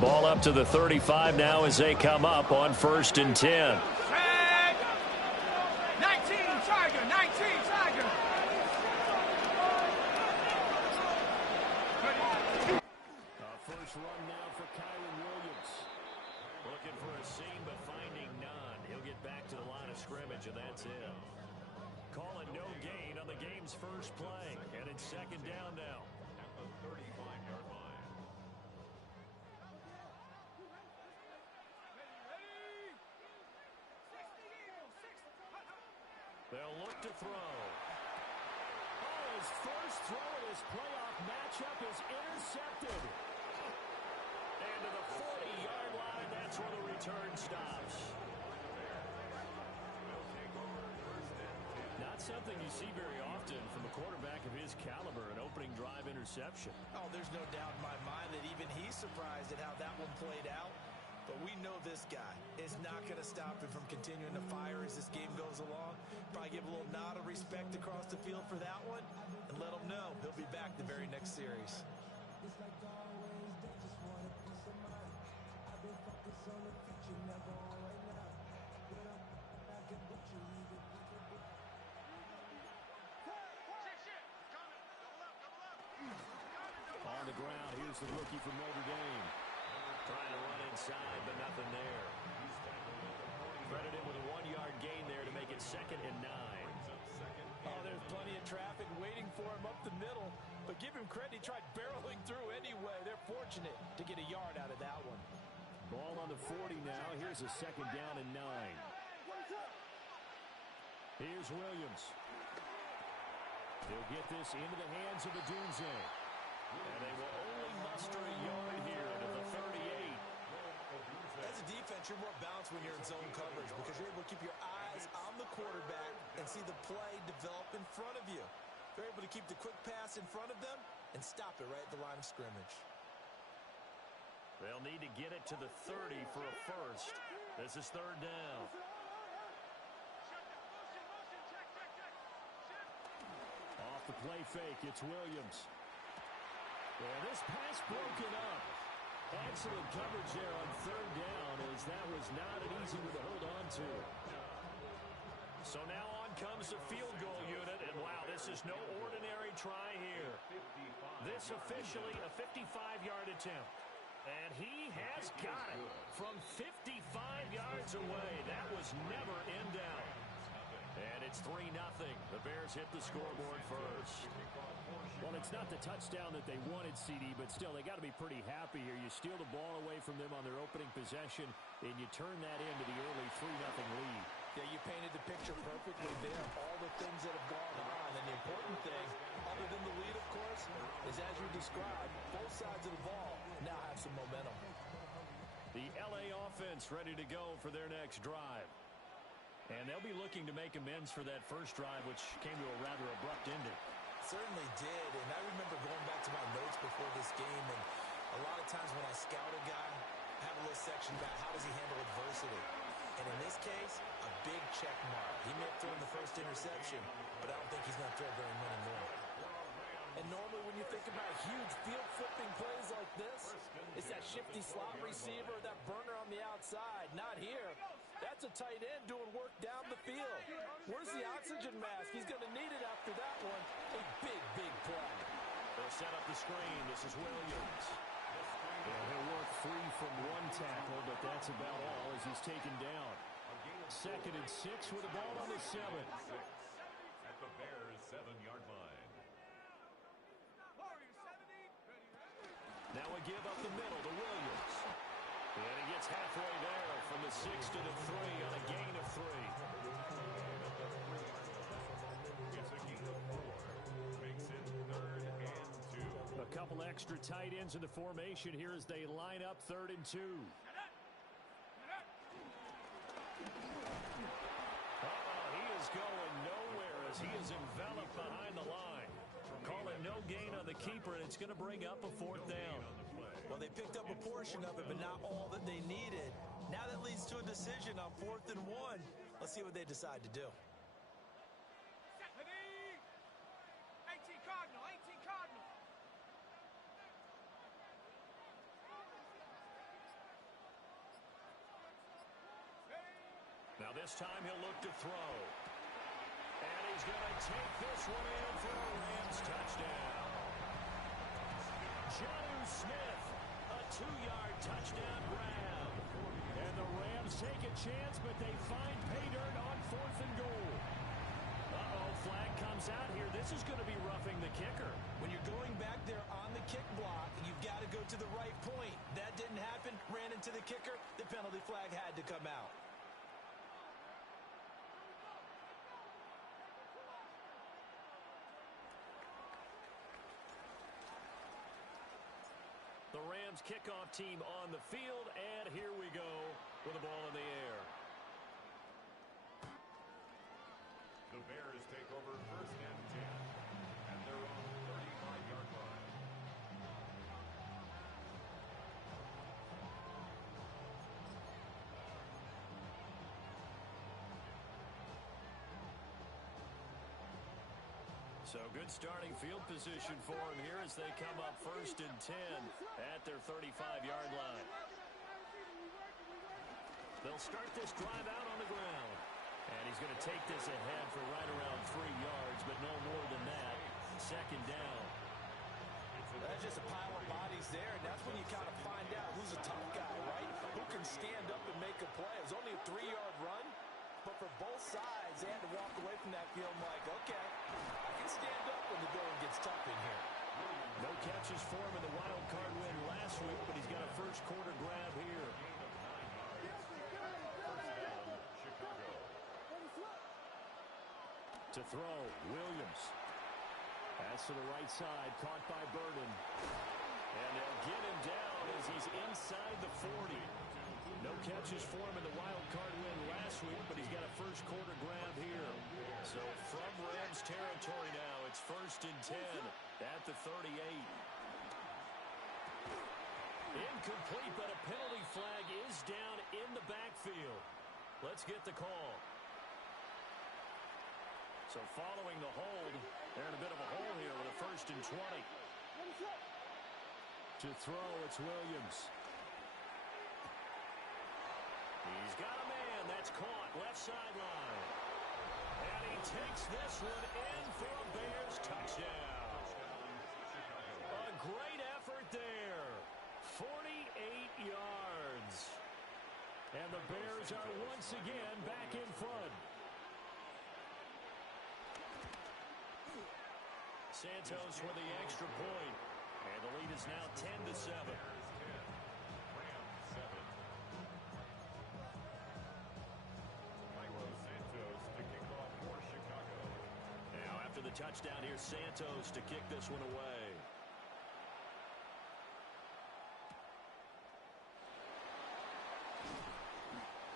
Ball up to the 35 now as they come up on 1st and 10. 19 Tiger. First run now for Kyron Williams. Looking for a seam but finding none. He'll get back to the line of scrimmage and that's it. Calling no gain on the game's first play. And it's 2nd down now. At the 35-yard line. They'll look to throw. Oh, his first throw in his playoff matchup is intercepted. And to the 40-yard line, that's where the return stops. Not something you see very often from a quarterback of his caliber, an opening drive interception. Oh, there's no doubt in my mind that even he's surprised at how that one played out. But we know this guy is not going to stop him from continuing to fire as this game goes along. Probably give a little nod of respect across the field for that one and let him know he'll be back the very next series. On the ground, here's the rookie from Notre Dame. Trying to run inside, but nothing there. Credited with a 1-yard gain there to make it 2nd and 9. Oh, there's plenty of traffic waiting for him up the middle. But give him credit, he tried barreling through anyway. They're fortunate to get a yard out of that one. Ball on the 40 now. Here's a 2nd down and 9. Here's Williams. He'll get this into the hands of the Dunze. And they will only muster a yard here to the 38. As a defense, you're more balanced when you're in zone coverage because you're able to keep your eyes on the quarterback and see the play develop in front of you. They're able to keep the quick pass in front of them and stop it right at the line of scrimmage. They'll need to get it to the 30 for a first. This is 3rd down. Off the play fake, it's Williams. And this pass broken up. Excellent coverage there on 3rd down as that was not an easy one to hold on to. So now on comes the field goal unit, and wow, this is no ordinary try here. This officially a 55-yard attempt. And he has got it from 55 yards away. That was never in doubt. And it's 3-0. The Bears hit the scoreboard first. Well, it's not the touchdown that they wanted, CD, but still, they got to be pretty happy here. You steal the ball away from them on their opening possession, and you turn that into the early 3-0 lead. Yeah, you painted the picture perfectly there. All the things that have gone on, and the important thing, other than the lead, of course, is as you described, both sides of the ball now have some momentum. The LA offense ready to go for their next drive. And they'll be looking to make amends for that first drive, which came to a rather abrupt ending. Certainly did, and I remember going back to my notes before this game, and a lot of times when I scout a guy, I have a little section about how does he handle adversity. And in this case, a big check mark. He may have thrown the first interception, but I don't think he's going to throw very many more. And normally when you think about huge field-flipping plays like this, it's that shifty slot receiver, that burner on the outside. Not here. That's a tight end doing work down the field. Where's the oxygen mask? He's going to need it after that one. A big, big play. They'll set up the screen. This is Williams. And he'll work free from one tackle, but that's about all as he's taken down. 2nd and 6 with the ball on the 7. At the Bears' 7-yard line. Now a give up the middle to Williams. And he gets halfway there from the 6 to the 3 on a gain of 3. It's a gain of 4. Makes it 3rd and 2. A couple extra tight ends in the formation here as they line up 3rd and 2. He is going nowhere as he is enveloped behind the line. Calling no gain on the keeper, and it's going to bring up a 4th down. Well, they picked up a portion of it, but not all that they needed. Now that leads to a decision on 4th and 1. Let's see what they decide to do. 18 Cardinal. This time he'll look to throw. And he's going to take this one in for a Rams touchdown. Jonnu Smith, a 2-yard touchdown grab. And the Rams take a chance, but they find pay dirt on 4th and goal. Uh-oh, flag comes out here. This is going to be roughing the kicker. When you're going back there on the kick block, you've got to go to the right point. That didn't happen. Ran into the kicker. The penalty flag had to come out. The Rams kickoff team on the field, and here we go with the ball in the air. The Bears take over 1st and 10 at their own 35-yard line. So good starting field position for them here as they come up 1st and 10 at their 35-yard line. They'll start this drive out on the ground. And he's going to take this ahead for right around 3 yards, but no more than that. 2nd down. That's just a pile of bodies there, and that's when you kind of find out who's a tough guy, right? Who can stand up and make a play. It was only a 3-yard run, but for both sides, they had to walk away from that field like, okay, I can stand up when the going gets tough in here. No catches for him in the wild card win last week, but he's got a first quarter grab here. To throw, Williams. Pass to the right side, caught by Burden. And they'll get him down as he's inside the 40. No catches for him in the wild card win last week, but he's got a first quarter grab here. So from Rams territory now, it's 1st and 10 at the 38. Incomplete, but a penalty flag is down in the backfield. Let's get the call. So following the hold, they're in a bit of a hole here with a 1st and 20. To throw, it's Williams. He's got a man that's caught left sideline. And he takes this one in for a Bears touchdown. A great effort there. 48 yards. And the Bears are once again back in front. Santos with the extra point. And the lead is now 10-7. Now after the touchdown, here's Santos to kick this one away.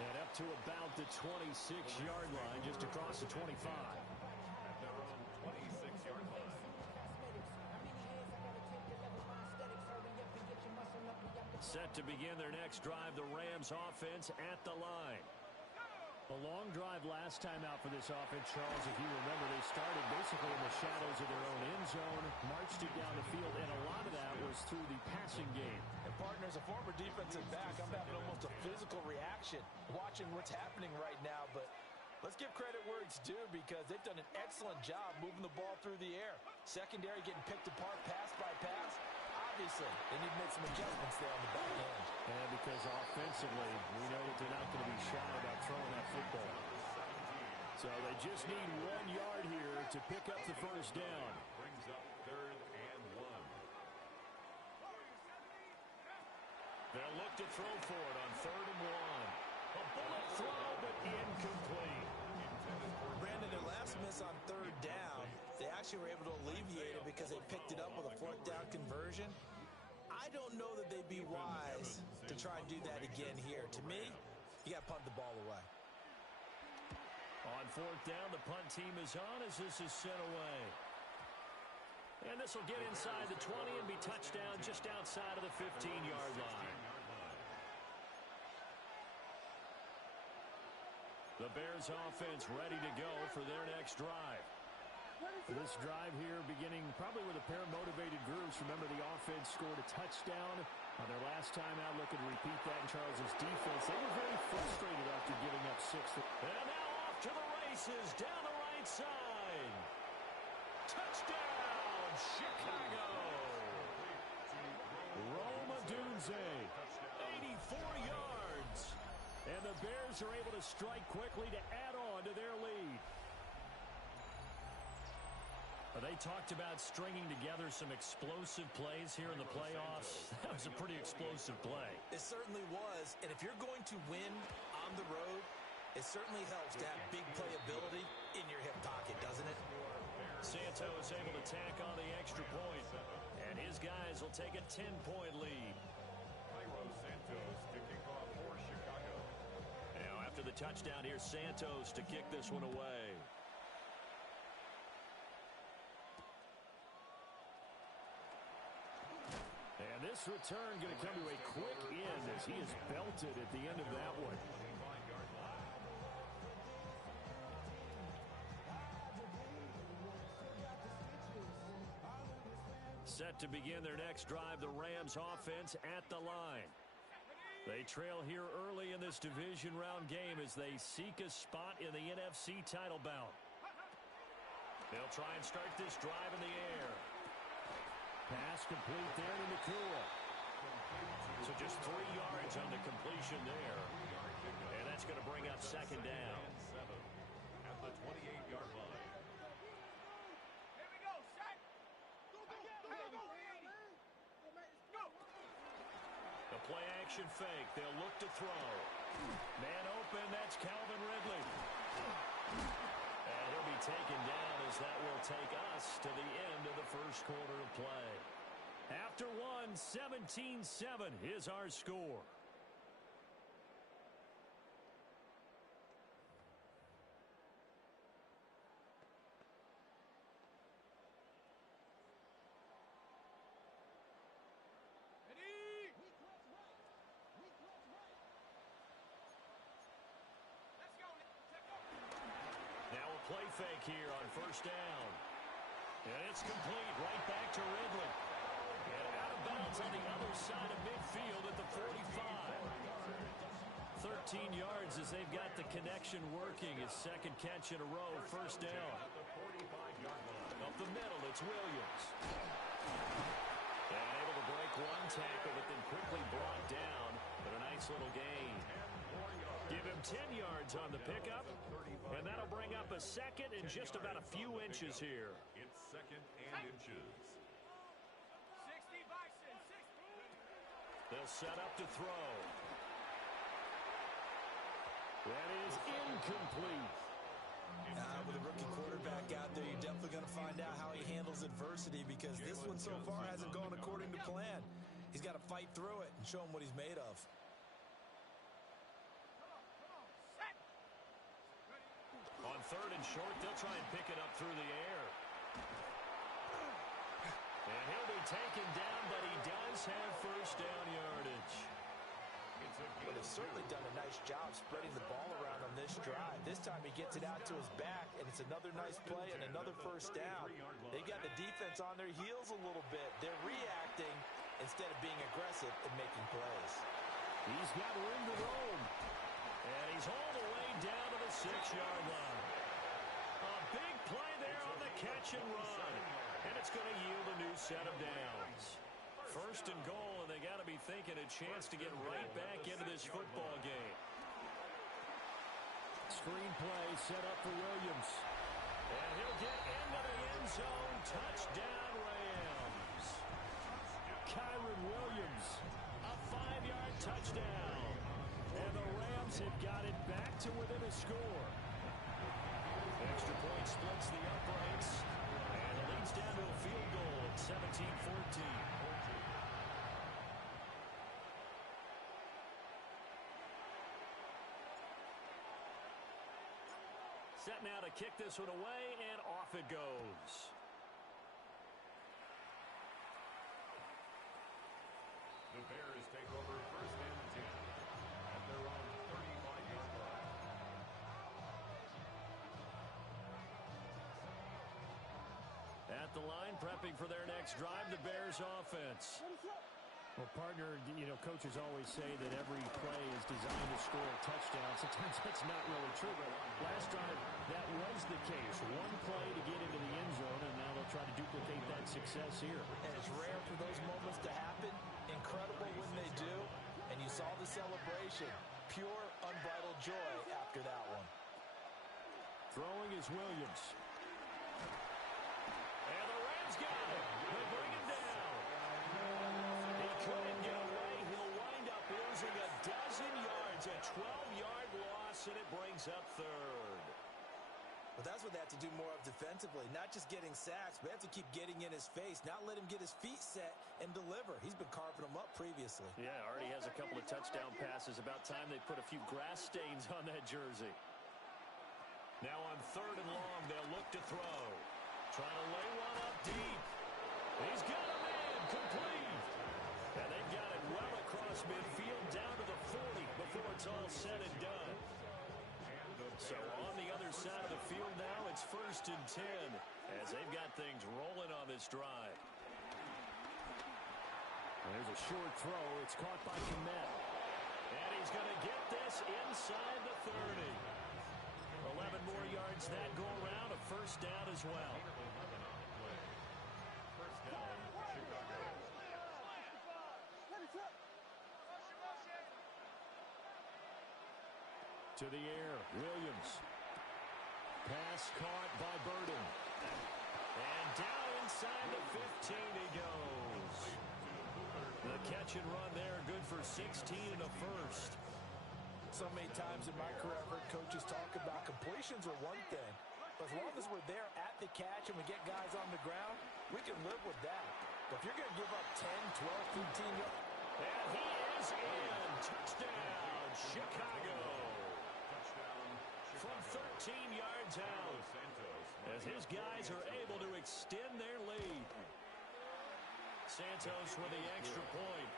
And up to about the 26-yard line, just across the 25. At their own 26-yard line. Set to begin their next drive, the Rams offense at the line. A long drive last time out for this offense, Charles. If you remember, they started basically in the shadows of their own end zone, marched it down the field, and a lot of that was through the passing game. And partner, as a former defensive back, I'm having almost a physical reaction watching what's happening right now. But let's give credit where it's due because they've done an excellent job moving the ball through the air. Secondary getting picked apart pass by pass. Obviously, they need to make some adjustments there on the back end. And because offensively, we know that they're not going to be shy about throwing that football. So they just need 1 yard here to pick up the first down. Brings up 3rd and 1. They'll look to throw for it on 3rd and 1. A bullet throw, but incomplete. Brandon, their last miss on 3rd down, they actually were able to alleviate it because they picked it up with a 4th down conversion. I don't know that they'd be wise to try and do that again here. To me, you got to punt the ball away. On 4th down, the punt team is on as this is sent away. And this will get inside the 20 and be touched down just outside of the 15-yard line. The Bears offense ready to go for their next drive. This drive here beginning probably with a pair of motivated groups. Remember, the offense scored a touchdown on their last time out. Looking to repeat that in Charles' defense. They were very frustrated after giving up 6. And now off to the races down the right side. Touchdown, Chicago. Roma Dunze, 84 yards. And the Bears are able to strike quickly to add on to their lead. They talked about stringing together some explosive plays here in the playoffs. That was a pretty explosive play. It certainly was. And if you're going to win on the road, it certainly helps to have big playability in your hip pocket, doesn't it? Santos able to tack on the extra point. And his guys will take a 10-point lead. Santos to kick off for Chicago. Now after the touchdown, here's Santos to kick this one away. And this return going to come to a quick end as he is belted at the end of that one. Set to begin their next drive, the Rams offense at the line. They trail here early in this division round game as they seek a spot in the NFC title bout. They'll try and start this drive in the air. Pass complete there to Nakua. So just 3 yards on the completion there. And that's going to bring up second down. At the 28-yard line. Here we go, set. Go. The play action fake. They'll look to throw. Man open. That's Calvin Ridley. And he'll be taken down as that will take us to the end of the first quarter of play. After one, 17-7 is our score. Ready? Let's go. Now a play fake here on first down. And it's complete right back to Ridley. And out of bounds on the other side of midfield at the 45. 13 yards as they've got the connection working. His second catch in a row, first down. Up the middle, it's Williams. And able to break one tackle, but then quickly brought down. But a nice little gain. Give him 10 yards on the pickup. And that'll bring up a second and just about a few inches here. It's second and inches. 60 Bison, 60. They'll set up to throw. That is incomplete. With a rookie quarterback out there, you're definitely going to find out how he handles adversity because this one so far hasn't gone according to plan. He's got to fight through it and show him what he's made of. On third and short, they'll try and pick it up through the air. And he'll be taken down, but he does have first down yardage. But he's certainly done a nice job spreading the ball around on this drive. This time he gets it out to his back, and it's another nice play and another first down. They got the defense on their heels a little bit. They're reacting instead of being aggressive and making plays. He's got room to roam. And he's all the way down to the 6-yard line. A big play there on the catch and run. And it's going to yield a new set of downs. First and goal, and they got to be thinking a chance to get right back into this football game. Screen play set up for Williams. And he'll get into the end zone. Touchdown, Rams. Kyron Williams, a 5-yard touchdown. And the Rams have got it back to within a score. Extra point splits the uprights. And it leads down to a field goal at 17-14. Set now to kick this one away, and off it goes. The Bears take over first and 10 at their own 35-yard line. at the line, prepping for their next drive, the Bears offense. Well, partner, you know, coaches always say that every play is designed to score a touchdown. Sometimes that's not really true, but last drive, that was the case. One play to get into the end zone, and now they'll try to duplicate that success here. And it's rare for those moments to happen. Incredible when they do. And you saw the celebration. Pure, unbridled joy after that one. Throwing is Williams. And the Rams got it. They bring him down. He couldn't get away. He'll wind up losing a dozen yards. A 12-yard loss, and it brings up third. Well, that's what they have to do more of defensively. Not just getting sacks, but they have to keep getting in his face, not let him get his feet set and deliver. He's been carving them up previously. Yeah, already has a couple of touchdown passes. About time they put a few grass stains on that jersey. Now on 3rd and long, they'll look to throw. Trying to lay one up deep. He's got a man complete. And they've got it well across midfield down to the 40 before it's all said and done. So on the other side of the field now, it's 1st and 10 as they've got things rolling on this drive. There's a short throw. It's caught by Komet. And he's going to get this inside the 30. 11 more yards that go around, a 1st down as well. First down, Chicago. To the air, Williams. Pass caught by Burden. And down inside the 15 he goes. The catch and run there, good for 16 and a 1st. So many times in my career, I've heard coaches talk about completions are one thing. But as long as we're there at the catch and we get guys on the ground, we can live with that. But if you're going to give up 10, 12, 15 yards. And he is in. Touchdown, Chicago. From 13 yards out. As his guys are able to extend their lead. Santos with the extra point.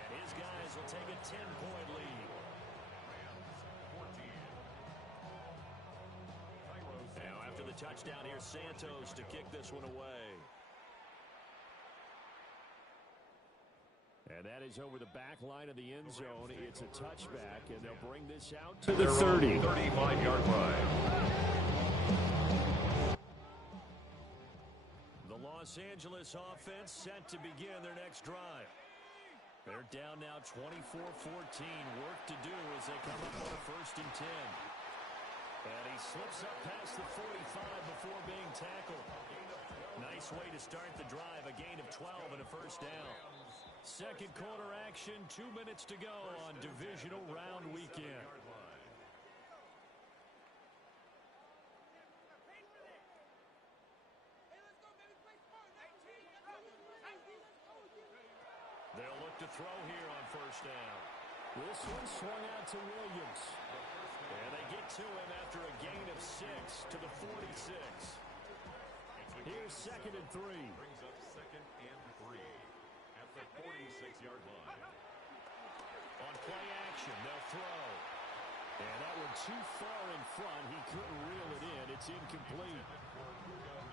And his guys will take a 10-point lead. Now after the touchdown, here's Santos to kick this one away. And that is over the back line of the end zone. It's a touchback, and they'll bring this out to the 30. 35-yard line. The Los Angeles offense set to begin their next drive. They're down now 24-14. Work to do as they come up on a 1st and 10. And he slips up past the 45 before being tackled. Nice way to start the drive. A gain of 12 and a 1st down. Second quarter action, 2 minutes to go on divisional round weekend. They'll look to throw here on 1st down. This one swung out to Williams. And they get to him after a gain of 6 to the 46. Here's 2nd and 3. Brings up 2nd and 3 at the 46-yard line. On play action, they'll throw. And that one too far in front. He couldn't reel it in. It's incomplete.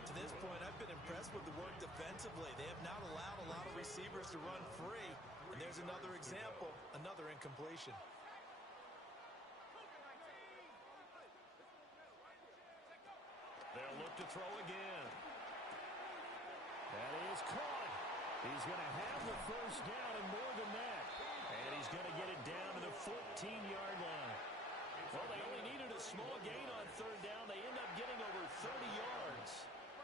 To this point, I've been impressed with the work defensively. They have not allowed a lot of receivers to run free. And there's another example, another incompletion. They'll look to throw again. That is caught. He's going to have the 1st down and more than that. And he's going to get it down to the 14-yard line. Well, they only needed a small gain on 3rd down. They end up getting over 30 yards.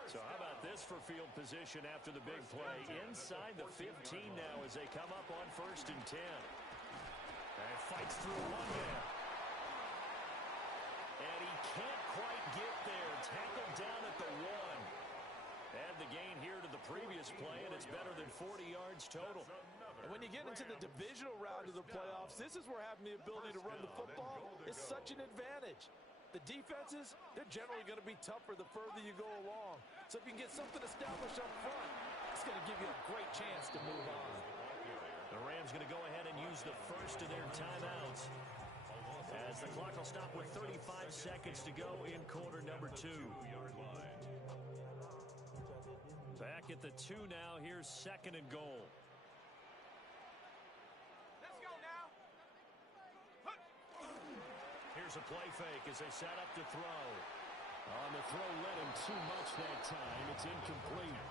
So how about this for field position after the big play? Inside the 15 now as they come up on 1st and 10. And fights through one man. And he can't quite get there. Tackled down at the 1. Add the gain here to the previous play, and it's better than 40 yards total. And when you get into the divisional round of the playoffs, this is where having the ability to run the football is such an advantage. The defenses, they're generally going to be tougher the further you go along. So if you can get something established up front, it's going to give you a great chance to move on. The Rams going to go ahead and use the first of their timeouts as the clock will stop with 35 seconds to go in quarter number 2. the 2 now. Here's 2nd and goal. Let's go now. Here's a play fake as they set up to throw. On the throw, led him too much that time. It's incomplete.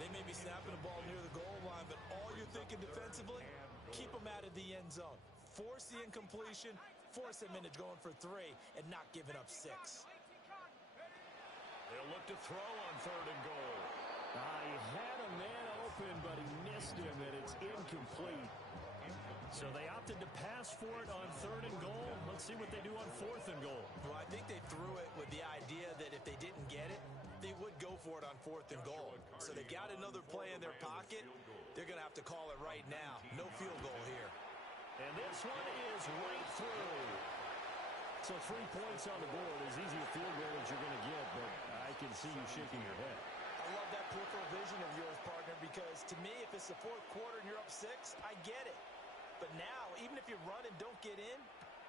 They may be snapping the ball near the goal line, but all you're thinking defensively, keep them out of the end zone. Force the incompletion, force them into going for 3, and not giving up 6. They'll look to throw on 3rd and goal. He had a man open, but he missed him, and it's incomplete. So they opted to pass for it on 3rd and goal. Let's see what they do on 4th and goal. Well, I think they threw it with the idea that if they didn't get it, they would go for it on 4th and goal. So they got another play in their pocket. They're going to have to call it right now. No field goal here. And this one is right through. So 3 points on the board, as easy a field goal as you're going to get, but I can see you shaking your head. I love that peripheral vision of yours, partner, because to me, if it's the 4th quarter and you're up 6, I get it. But now, even if you run and don't get in,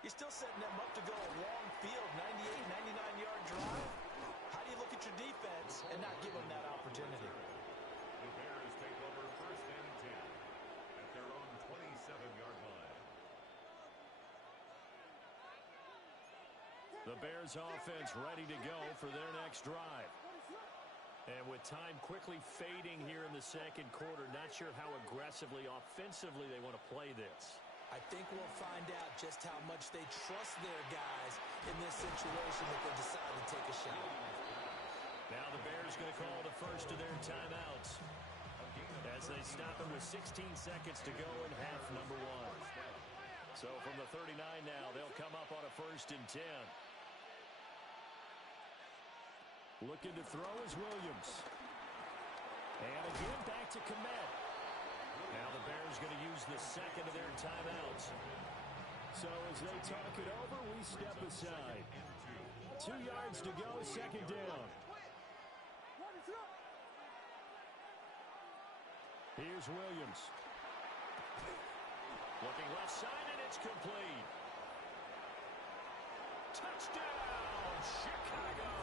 you're still setting them up to go a long field, 98, 99-yard drive. How do you look at your defense and not give them that opportunity? The Bears take over 1st and 10 at their own 27-yard line. The Bears offense ready to go for their next drive. And with time quickly fading here in the 2nd quarter, not sure how aggressively, offensively they want to play this. I think we'll find out just how much they trust their guys in this situation if they decide to take a shot. Now the Bears going to call the first of their timeouts as they stop him with 16 seconds to go in half number 1. So from the 39 now, they'll come up on a 1st and 10. Looking to throw is Williams. And again, back to Komet. Now the Bears going to use the 2nd of their timeouts. So as they talk it over, we step aside. 2 yards to go, 2nd down. Here's Williams. Looking left side, and it's complete. Touchdown, Chicago!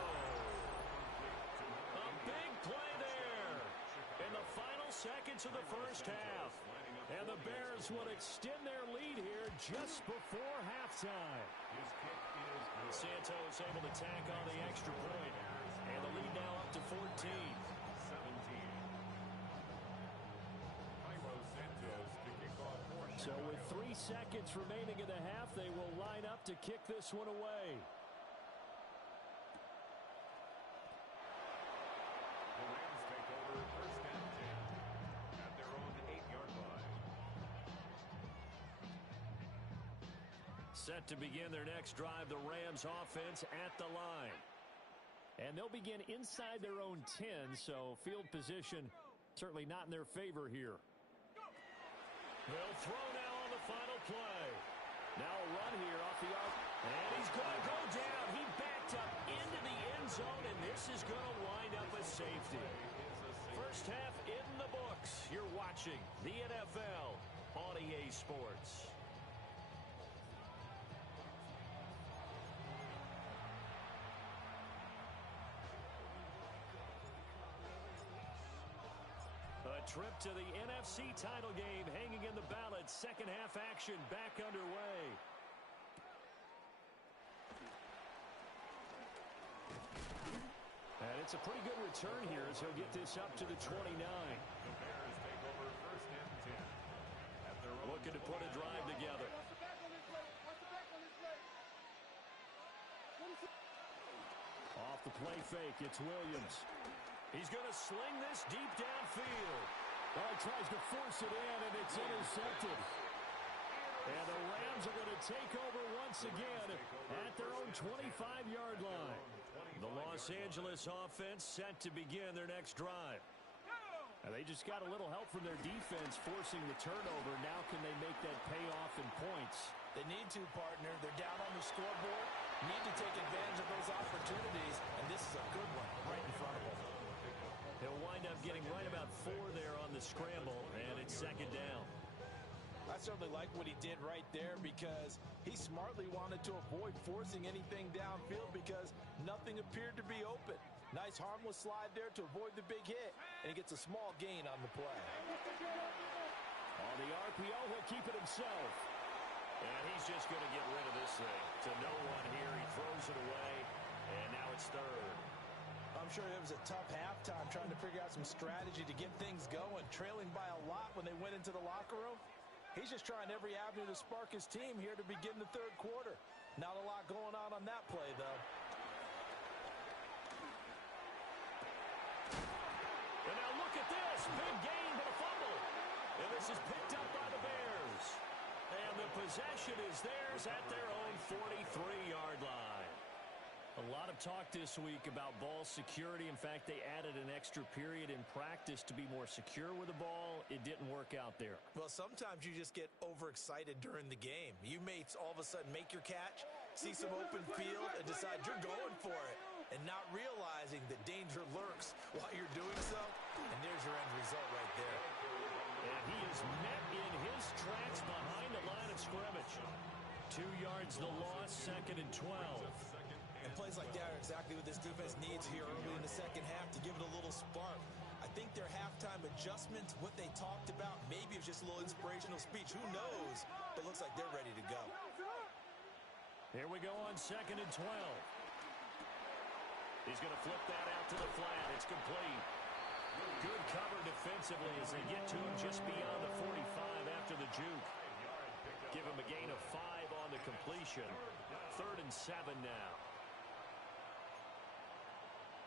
A big play there in the final seconds of the 1st half. And the Bears would extend their lead here just before halftime. Santos able to tack on the extra point. And the lead now up to 14. So with 3 seconds remaining in the half, they will line up to kick this one away. The Rams take over 1st and 10 at their own 8-yard line. Set to begin their next drive, the Rams offense at the line. And they'll begin inside their own 10, so field position certainly not in their favor here. They'll throw now on the final play. Now a run here off the arc. And he's going to go down. He backed up into the end zone, and this is going to wind up a safety. First half in the books. You're watching the NFL on EA Sports. A trip to the NFC title game hanging in the balance. Second half action back underway. And it's a pretty good return here as he'll get this up to the 29. The Bears take over 1st and 10 at their own. Looking to put a drive together. Off the play fake, it's Williams. He's going to sling this deep downfield. Oh, he tries to force it in, and it's intercepted. And the Rams are going to take over once again at their own 25-yard line. The Los Angeles offense set to begin their next drive. And they just got a little help from their defense forcing the turnover. Now can they make that pay off in points? They need to, partner. They're down on the scoreboard. Need to take advantage of those opportunities, and this is a good one right in front of them. He'll wind up getting right about 4 there on the scramble, and it's 2nd down. I certainly like what he did right there because he smartly wanted to avoid forcing anything downfield because nothing appeared to be open. Nice harmless slide there to avoid the big hit, and he gets a small gain on the play. On the RPO, he'll keep it himself. And he's just going to get rid of this thing. To no one here, he throws it away, and now it's third. I'm sure it was a tough halftime trying to figure out some strategy to get things going, trailing by a lot when they went into the locker room. He's just trying every avenue to spark his team here to begin the third quarter. Not a lot going on that play, though. And now look at this. Big gain, but a fumble. And this is picked up by the Bears. And the possession is theirs at their own 43-yard line. A lot of talk this week about ball security. In fact, they added an extra period in practice to be more secure with the ball. It didn't work out there. Well, sometimes you just get overexcited during the game. You may all of a sudden make your catch, see some open field, and decide you're going for it, and not realizing that danger lurks while you're doing so. And there's your end result right there. And he is met in his tracks behind the line of scrimmage. 2 yards the loss, 2nd and 12. And plays like that are exactly what this defense needs here early in the second half to give it a little spark. I think their halftime adjustments, what they talked about, maybe it's just a little inspirational speech. Who knows? But it looks like they're ready to go. Here we go on 2nd and 12. He's going to flip that out to the flat. It's complete. Good cover defensively as they get to him just beyond the 45 after the juke. Give him a gain of 5 on the completion. 3rd and 7 now.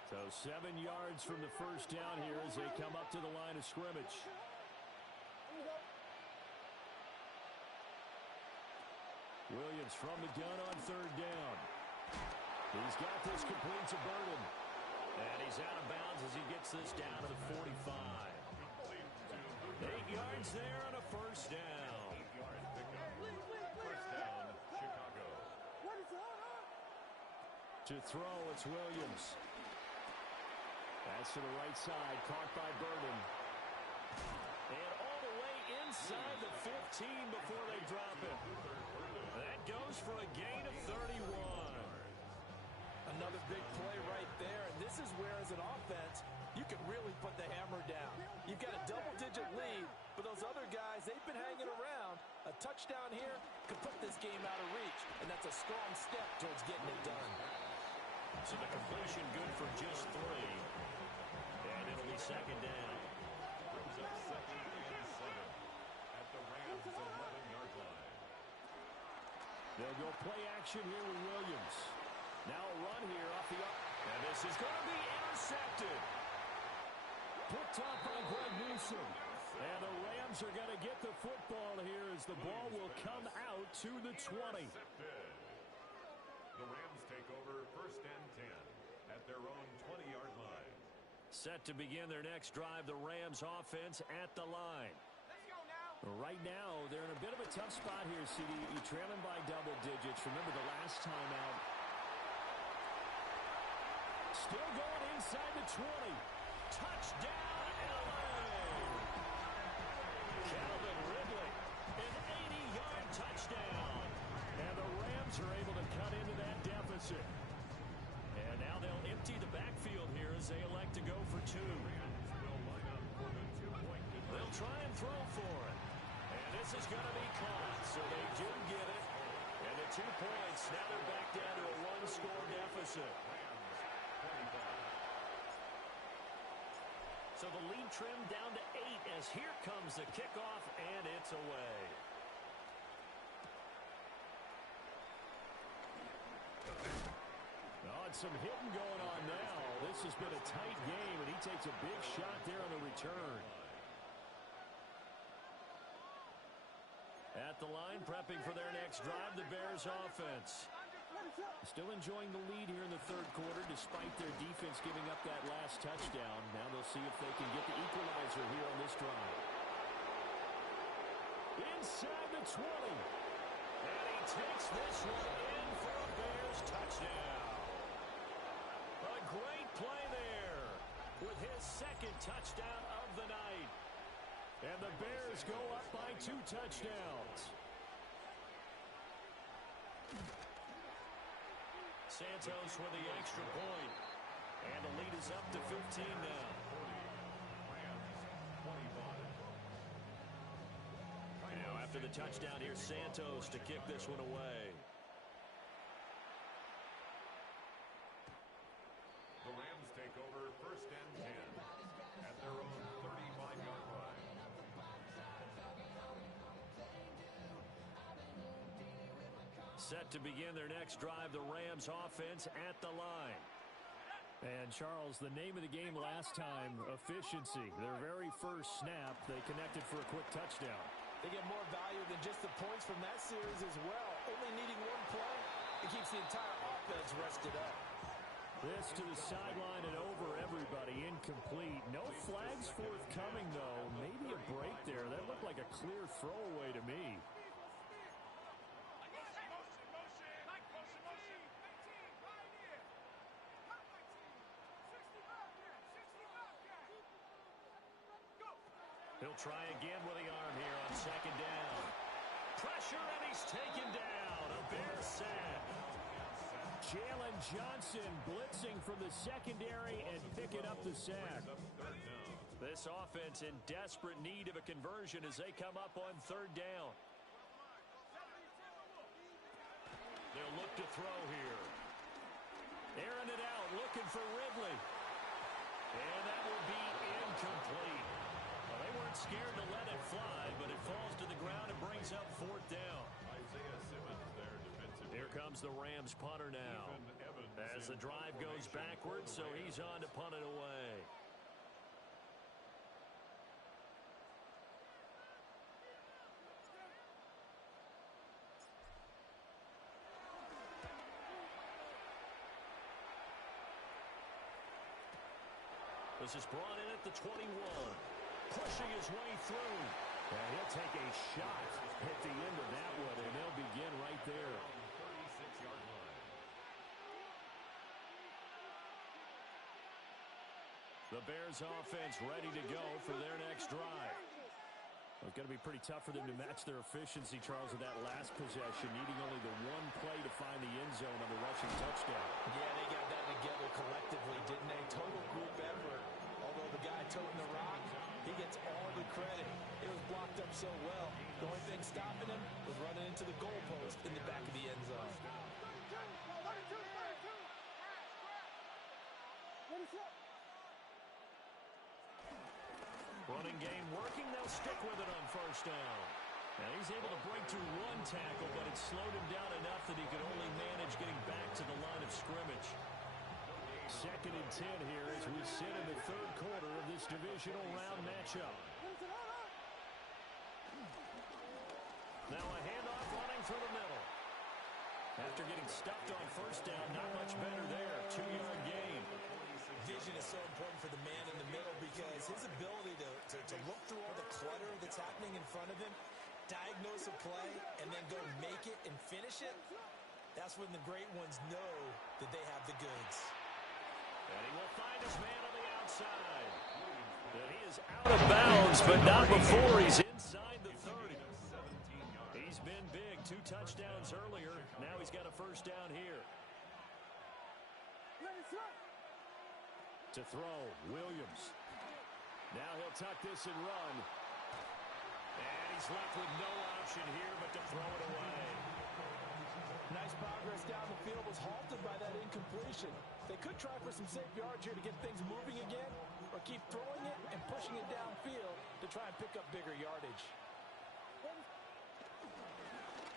So 7 yards from the first down here as they come up to the line of scrimmage. Williams from the gun on 3rd down. He's got this complete to Burden. And he's out of bounds as he gets this down to the 45. 8 yards there on a first down. First down, Chicago. To throw, it's Williams. Pass to the right side, caught by Burden. And all the way inside the 15 before they drop it. That goes for a gain of 31. Another big play right there, and this is where, as an offense, you can really put the hammer down. You've got a double-digit lead, but those other guys, they've been hanging around. A touchdown here could put this game out of reach, and that's a strong step towards getting it done. So the completion good for just 3. And it'll be 2nd down. Brings up 2nd and 7 at the Rams' 11-yard line. They'll go play action here with Williams. Now a run here off the up. And this is going to be intercepted. Picked up by Greg Newsom. And the Rams are going to get the football here as the ball will come out to the 20. The Rams take over 1st and 10 at their own 20-yard line. Set to begin their next drive, the Rams offense at the line. Let's go now. Right now, they're in a bit of a tough spot here, CD. You're trailing by double digits. Remember the last time out. Still going inside the 20. Touchdown, LA! Calvin Ridley, an 80-yard touchdown. And the Rams are able to cut into that deficit. And now they'll empty the backfield here as they elect to go for 2. Will line up for the 2-point conversion. They'll try and throw for it. And this is going to be caught, so they do get it. And the 2 points, now they're back down to a 1-score deficit. So the lead trimmed down to 8 as here comes the kickoff, and it's away. Oh, and some hitting going on now. This has been a tight game, and he takes a big shot there on the return. At the line, prepping for their next drive, the Bears offense. Still enjoying the lead here in the third quarter, despite their defense giving up that last touchdown. Now they'll see if they can get the equalizer here on this drive. Inside the 20. And he takes this one in for a Bears touchdown. A great play there with his 2nd touchdown of the night. And the Bears go up by 2 touchdowns. Santos with the extra point. And the lead is up to 15 now. Now after the touchdown, here's Santos to kick this one away. The Rams take over 1st and 10 at their own 35-yard line. Set to begin their next drive, the Rams offense at the line. And, Charles, the name of the game last time, efficiency. Their very first snap, they connected for a quick touchdown. They get more value than just the points from that series as well. Only needing one play, it keeps the entire offense rested up. This to the sideline and over everybody, incomplete. No flags forthcoming, though. Maybe a break there. That looked like a clear throwaway to me. He'll try again with the arm here on 2nd down. Pressure, and he's taken down. A Bear sack. Jalen Johnson blitzing from the secondary and picking up the sack. This offense in desperate need of a conversion as they come up on 3rd down. They'll look to throw here. Airing it out, looking for Ridley. And that will be incomplete. Well, they weren't scared to let it fly, but it falls to the ground and brings up 4th down. Here comes the Rams punter now. As the drive goes backwards, so he's on to punt it away. This is brought in at the 21. Pushing his way through. And he'll take a shot at the end of that one, and they'll begin right there. The Bears offense ready to go for their next drive. Well, it's going to be pretty tough for them to match their efficiency, Charles, with that last possession, needing only the one play to find the end zone on the rushing touchdown. Yeah, they got that together collectively, didn't they? Total group effort. Although the guy toting the rock, he gets all the credit. It was blocked up so well. The only thing stopping him was running into the goalpost in the back of the end zone. Running game working. They'll stick with it on 1st down. Now he's able to break through one tackle, but it slowed him down enough that he could only manage getting back to the line of scrimmage. 2nd and 10 here as we sit in the 3rd quarter of this divisional round matchup. Now a handoff running for the middle. After getting stuffed on 1st down, not much better there. 2-yard gain. Vision is so important for the man in the middle because his ability to look through all the clutter that's happening in front of him, diagnose a play, and then go make it and finish it, that's when the great ones know that they have the goods. And he will find his man on the outside. And he is out of bounds, but not before he's inside the 30. He's been big. 2 touchdowns earlier. Now he's got a 1st down here. To throw, Williams. Now he'll tuck this and run. And he's left with no option here but to throw it away. Nice progress down the field was halted by that incompletion. They could try for some safe yards here to get things moving again, or keep throwing it and pushing it downfield to try and pick up bigger yardage.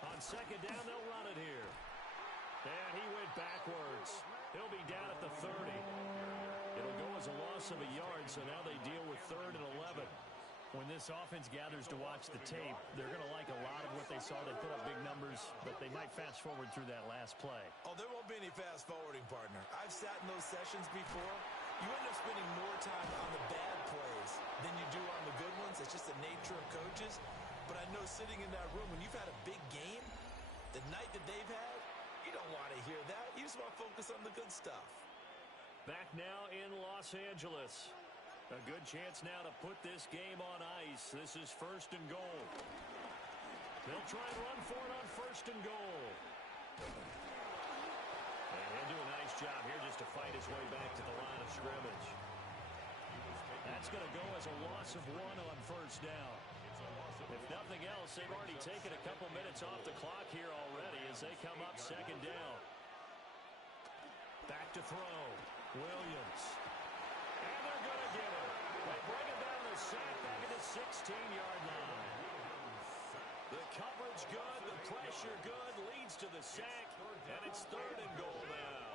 On 2nd down, they'll run it here. And he went backwards. He'll be down at the 30. It'll go as a loss of a yard, so now they deal with 3rd and 11. When this offense gathers to watch the tape, they're going to like a lot of what they saw. They put up big numbers, but they might fast forward through that last play. Oh, there won't be any fast forwarding, partner. I've sat in those sessions before. You end up spending more time on the bad plays than you do on the good ones. It's just the nature of coaches. But I know sitting in that room, when you've had a big game, the night that they've had, you don't want to hear that. You just want to focus on the good stuff. Back now in Los Angeles. A good chance now to put this game on ice. This is 1st and goal. They'll try and run for it on 1st and goal. And he'll do a nice job here just to fight his way back to the line of scrimmage. That's going to go as a loss of 1 on first down. If nothing else, they've already taken a couple minutes off the clock here already as they come up second down. Back to throw. Williams. And they're going to get him. They bring him down the sack back at the 16-yard line. The coverage good, the pressure good, leads to the sack, and it's 3rd and goal now.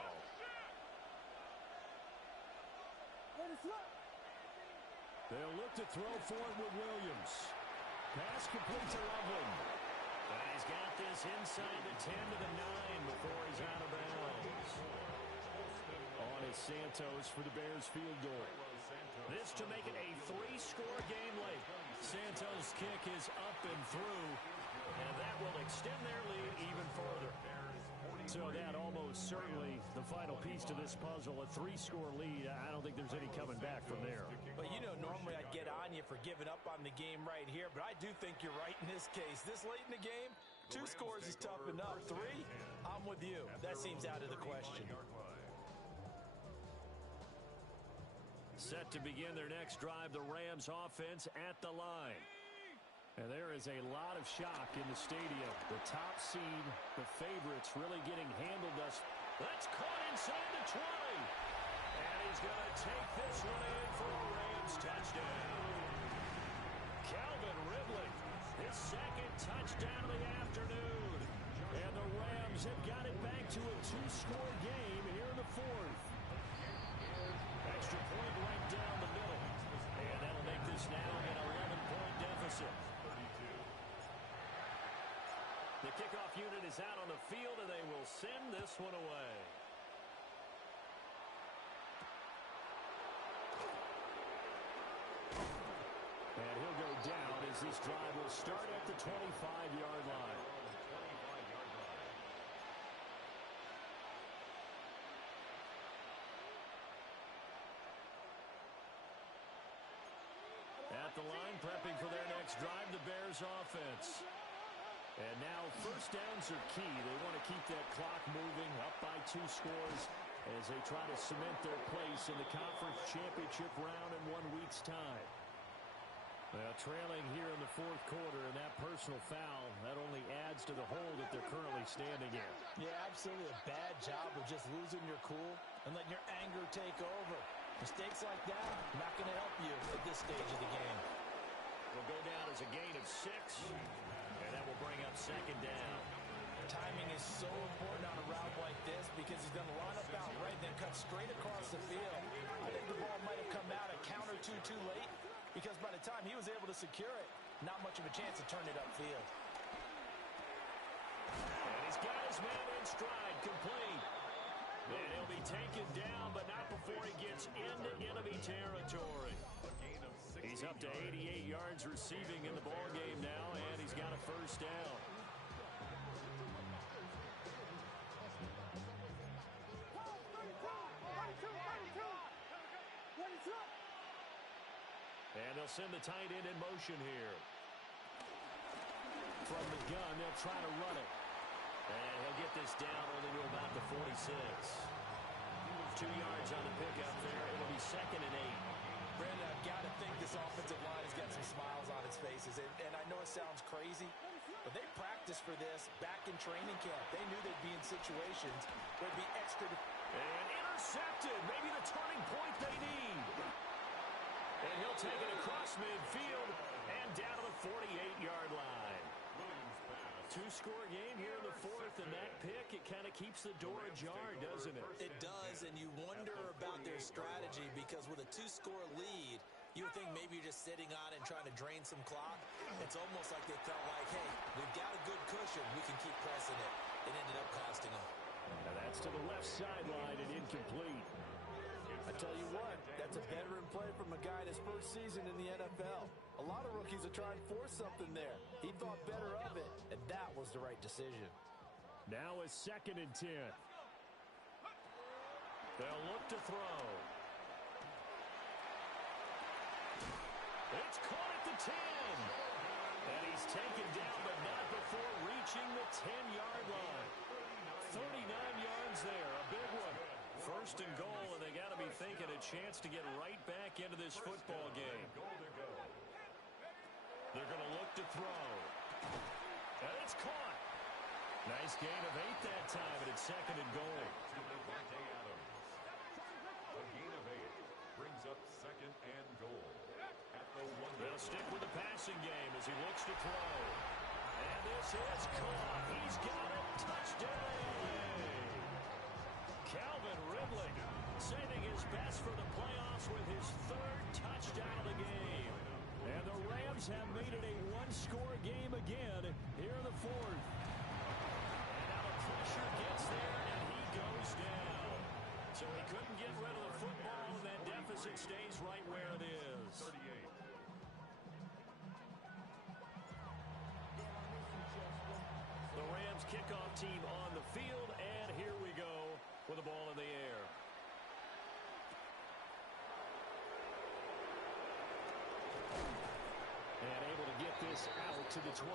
They'll look to throw for it with Williams. Pass complete to Loveland. And he's got this inside the 10 to the 9 before he's out of bounds. On is Santos for the Bears field goal. This to make it a 3-score game late. Santos' kick is up and through, and that will extend their lead even further. So that almost certainly the final piece to this puzzle, a 3-score lead. I don't think there's any coming back from there. But, you know, normally I'd get on you for giving up on the game right here, but I do think you're right in this case. This late in the game, 2 scores is tough enough. 3, I'm with you. That seems out of the question. Set to begin their next drive, the Rams offense at the line. And there is a lot of shock in the stadium. The top seed, the favorites, really getting handled thus. That's caught inside the 20. And he's going to take this one in for a Rams touchdown. Calvin Ridley, his 2nd touchdown of the afternoon. And the Rams have got it back to a 2-score game here in the 4th. Extra point right down the middle. And that'll make this now an 11-point deficit. The kickoff unit is out on the field, and they will send this one away. And he'll go down as this drive will start at the 25-yard line. At the line, prepping for their next drive, the Bears offense. And now 1st downs are key. They want to keep that clock moving up by 2 scores as they try to cement their place in the conference championship round in 1 week's time. Trailing here in the 4th quarter, and that personal foul, that only adds to the hole that they're currently standing in. Yeah, absolutely a bad job of just losing your cool and letting your anger take over. Mistakes like that, not going to help you at this stage of the game. Will go down as a gain of 6, and that will bring up 2nd down. Timing is so important on a route like this because he's going to line up out right, then cut straight across the field. I think the ball might have come out a count or two too late because by the time he was able to secure it, not much of a chance to turn it upfield. And he's got his man in stride, complete. And he'll be taken down, but not before he gets into enemy territory. He's up to 88 yards receiving in the ballgame now, and he's got a 1st down. And they'll send the tight end in motion here. From the gun, they'll try to run it. And he'll get this down only to about the 46. 2 yards on the pickup there. It'll be 2nd and 8. Brandon, I've got to think this offensive line has got some smiles on its faces. And I know it sounds crazy, but they practiced for this back in training camp. They knew they'd be in situations where it'd be extra. And intercepted. Maybe the turning point they need. And he'll take it across midfield and down to the 48-yard line. 2-score game here in the 4th, and that pick, it kind of keeps the door ajar, doesn't it? It does, and you wonder about their strategy because with a 2-score lead, you would think maybe you're just sitting on it and trying to drain some clock. It's almost like they felt like, hey, we've got a good cushion. We can keep pressing it. It ended up costing them. And that's to the left sideline and incomplete. I tell you what, that's a veteran play from a guy in his 1st season in the NFL. A lot of rookies are trying to force something there. He thought better of it, and that was the right decision. Now a 2nd and 10. They'll look to throw. It's caught at the 10. And he's taken down, but not before reaching the 10-yard line. 39 yards there, a big one. First and goal, and they got to be thinking a chance to get right back into this football game. They're going to look to throw. And it's caught. Nice gain of 8 that time, and it's second and goal. A gain of 8 brings up second and goal. They'll stick with the passing game as he looks to throw. And this is caught. He's got it. Touchdown. Calvin Ridley saving his best for the playoffs with his 3rd touchdown of the game. And the Rams have made it a one-score game again here in the 4th. And now the pressure gets there, and he goes down. So he couldn't get rid of the football, and that deficit stays right where it is. 38. The Rams kickoff team on the field, and here we go with the ball in the air. And able to get this out to the 25.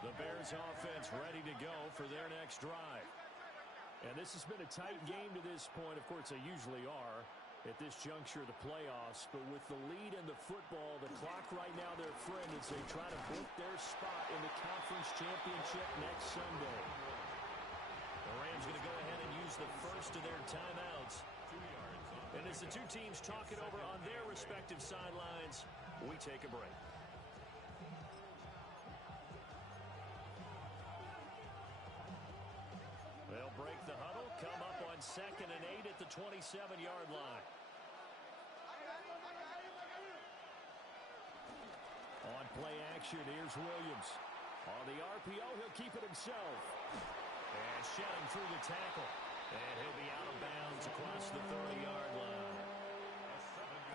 The Bears offense ready to go for their next drive. And this has been a tight game to this point. Of course, they usually are at this juncture of the playoffs. But with the lead in the football, the clock right now, their friend, as they try to book their spot in the conference championship next Sunday. The Rams going to go ahead and use the first of their timeouts. And as the two teams talk it over on their respective sidelines, we take a break. They'll break the huddle, come up on 2nd and 8 at the 27-yard line. On play action, here's Williams. On the RPO, he'll keep it himself. And shedding through the tackle. And he'll be out of bounds across the 30-yard line.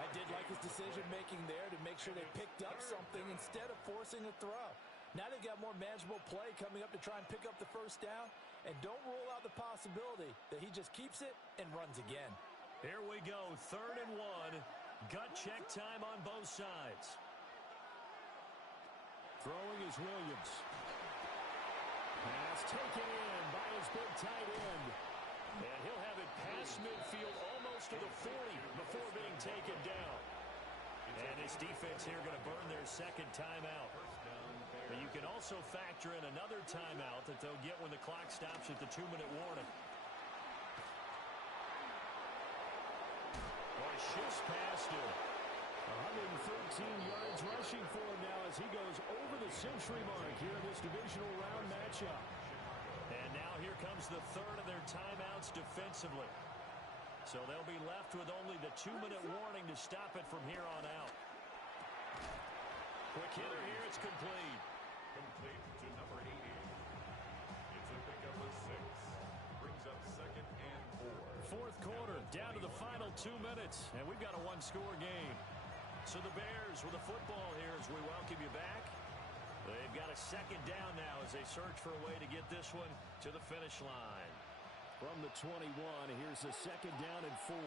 I did like his decision-making there to make sure they picked up something instead of forcing a throw. Now they've got more manageable play coming up to try and pick up the first down. And don't rule out the possibility that he just keeps it and runs again. Here we go, 3rd and 1. Gut check time on both sides. Throwing is Williams. Pass taken in by his big tight end. And he'll have it past midfield almost to the 40 before being taken down. And this defense here going to burn their 2nd timeout. But you can also factor in another timeout that they'll get when the clock stops at the 2-minute warning. Boy, shifts past him. 113 yards rushing for him now as he goes over the century mark here in this divisional round matchup. And now here comes the 3rd of their timeouts defensively. So they'll be left with only the 2-minute warning to stop it from here on out. Quick hitter here, it's complete. Complete to number 80. It's a pickup of 6. Brings up 2nd and 4. 4th quarter, down to the final 2 minutes, and we've got a one-score game. So the Bears with the football here as we welcome you back. They've got a 2nd down now as they search for a way to get this one to the finish line. From the 21, here's the 2nd down and 4.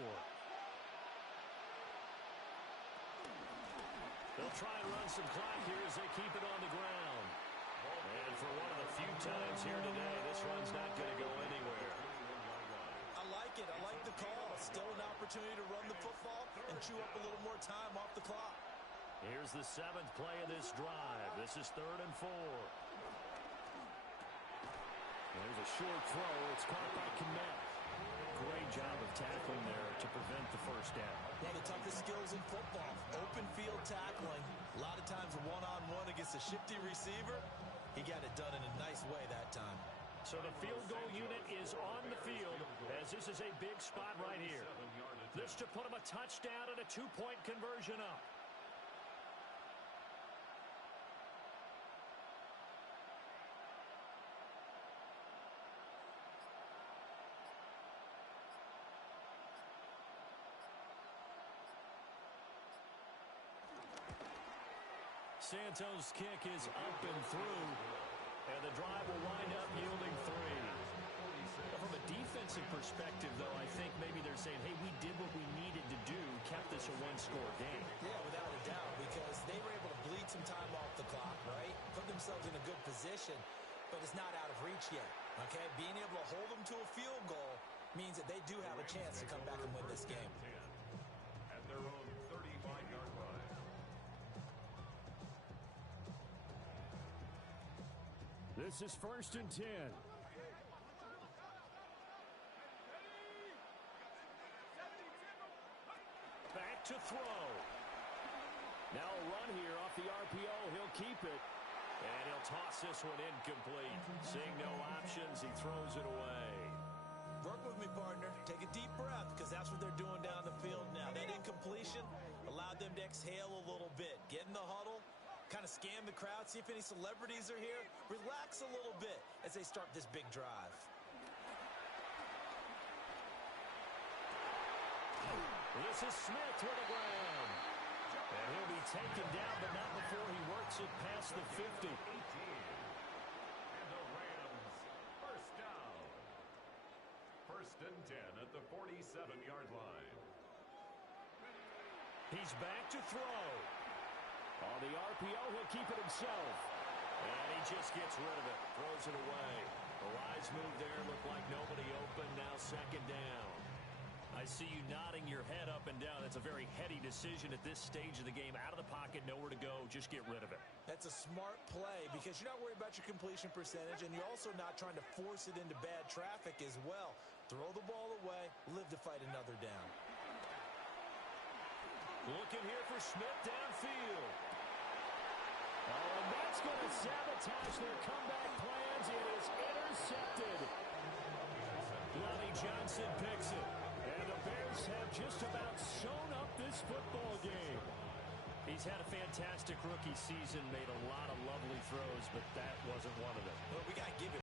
They'll try and run some clock here as they keep it on the ground. And for one of the few times here today, this run's not going to go anywhere. I like it. I like the call. Still an opportunity to run the football and chew up a little more time off the clock. Here's the 7th play of this drive. This is 3rd and 4. There's a short throw. It's caught by Kmet. Great job of tackling there to prevent the first down. One of the toughest skills in football, open field tackling. A lot of times one-on-one against a shifty receiver. He got it done in a nice way that time. So the field goal unit is on the field as this is a big spot right here. This to put him a touchdown and a 2-point conversion up. Santos' kick is up and through, and the drive will wind up yielding 3. From a defensive defensive perspective, though, I think maybe they're saying, hey, we did what we needed to do, kept this a one-score game. Yeah, without a doubt, because they were able to bleed some time off the clock, right? Put themselves in a good position, but it's not out of reach yet, okay? Being able to hold them to a field goal means that they do have a chance to come back and win this game. At their own 35-yard line. This is 1st and 10. Back to throw. Now a run here off the RPO. He'll keep it. And he'll toss this one incomplete. Seeing no options, he throws it away. Work with me, partner. Take a deep breath, because that's what they're doing down the field now. That incompletion allowed them to exhale a little bit. Get in the huddle, kind of scan the crowd, see if any celebrities are here. Relax a little bit as they start this big drive. This is Smith to the ground. And he'll be taken down, but not before he works it past the 50. 18. And the Rams, first down. 1st and 10 at the 47-yard line. He's back to throw. On the RPO, he'll keep it himself. And he just gets rid of it, throws it away. The wise move there, looked like nobody open, now 2nd down. I see you nodding your head up and down. That's a very heady decision at this stage of the game. Out of the pocket, nowhere to go, just get rid of it. That's a smart play because you're not worried about your completion percentage, and you're also not trying to force it into bad traffic as well. Throw the ball away, live to fight another down. Looking here for Smith downfield. Oh, and that's going to sabotage their comeback plans. It is intercepted. Lonnie Johnson picks it. And the Bears have just about sewn up this football game. He's had a fantastic rookie season, made a lot of lovely throws, but that wasn't one of them. Well, we got to give it